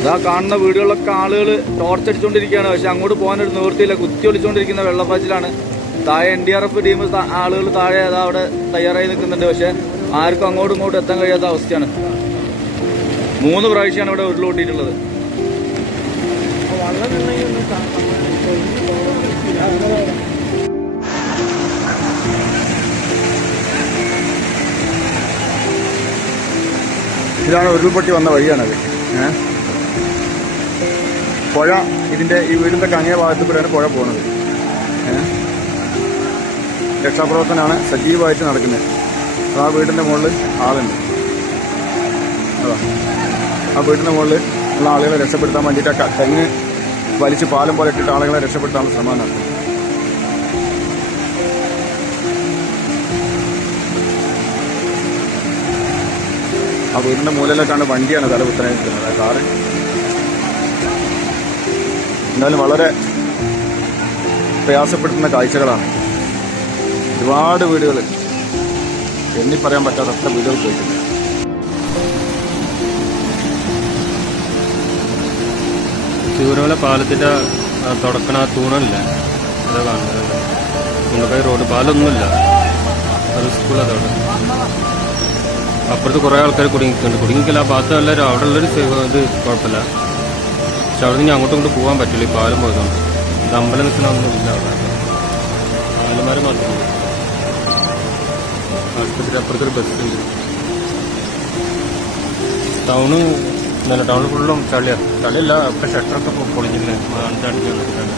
ഇതാ കാണുന്ന വീടുകളിലൊക്കെ ആളുകൾ ടോർച്ചടിച്ചുകൊണ്ടിരിക്കുകയാണ്. പക്ഷെ അങ്ങോട്ട് പോകാനൊരു നിവൃത്തിയില്ല. കുത്തി ഒളിച്ചുകൊണ്ടിരിക്കുന്ന വെള്ളപ്പാച്ചിലാണ്. താഴെ NDRF ടീം ആളുകൾ താഴെ അതാ അവിടെ തയ്യാറായി നിൽക്കുന്നുണ്ട്. പക്ഷെ ആർക്കും അങ്ങോട്ടും ഇങ്ങോട്ടും എത്താൻ കഴിയാത്ത അവസ്ഥയാണ്. 3 പ്രാവശ്യമാണ് ഇവിടെ ഉരുളോട്ടിയിട്ടുള്ളത്. ഇതാണ് ഉരുൾപൊട്ടി വന്ന വഴിയാണത്. പുഴ ഇതിന്റെ ഈ വീടിന്റെ അങ്ങേ ഭാഗത്ത് കൂടെയാണ് പുഴ പോകുന്നത്. രക്ഷാപ്രവർത്തനമാണ് സജീവമായിട്ട് നടക്കുന്നത്. ആ വീടിന്റെ മുകളിൽ ആളുണ്ട്. അതാ ആ വീടിന്റെ മുകളിൽ ഉള്ള ആളുകളെ രക്ഷപ്പെടുത്താൻ വേണ്ടിയിട്ട് തെങ്ങ് വലിച്ച് പാലം പോലെ ഇട്ടിട്ട് ആളുകളെ രക്ഷപ്പെടുത്താനുള്ള ശ്രമം നടത്തും. ആ വീടിന്റെ മൂലയിലേക്കാണ് വണ്ടിയാണ് തല കുത്തനെ നിൽക്കുന്നത്. കാറ് എന്നാലും വളരെ പ്രയാസപ്പെടുത്തുന്ന കാഴ്ചകളാണ്. ഒരുപാട് വീടുകൾ, എണ്ണി പറയാൻ പറ്റാത്ത അത്ര വീടുകൾ പോയിട്ടുണ്ട്. ചൂരമല പാലത്തിന്റെ തുടക്കണ തൂണല്ല അതാ കാണുന്നത്. മുണ്ടക്കൈ റോഡ് പാലൊന്നുമില്ല, അത് സ്കൂളതാണ്. അപ്പുറത്ത് കുറേ ആൾക്കാർ കുടുങ്ങിക്കുന്നുണ്ട്. കുടുങ്ങിക്കില്ല, ആ ഭാഗത്ത് എല്ലാവരും അവിടെ ഉള്ളൊരു ഇത് കുഴപ്പമില്ല. പക്ഷെ അവിടെ നിന്ന് അങ്ങോട്ടും ഇങ്ങോട്ട് പോകാൻ പറ്റില്ല, ഈ പാലം പോയതുകൊണ്ട്. ഇത് അമ്പലം നിൽക്കണമൊന്നും ഇല്ല അവിടെ. പാലന്മാർ മാത്രമേ. ആശുപത്രി അപ്പുറത്തൊരു ബസ്സുണ്ട്. ടൗണിൽ ഫുള്ളും ചളിയാണ്. ചളിയല്ല, ഒക്കെ ഷട്ടറൊക്കെ പൊളിഞ്ഞില്ലേ, അടിച്ചു വന്നിട്ടാണ്.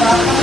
Gracias.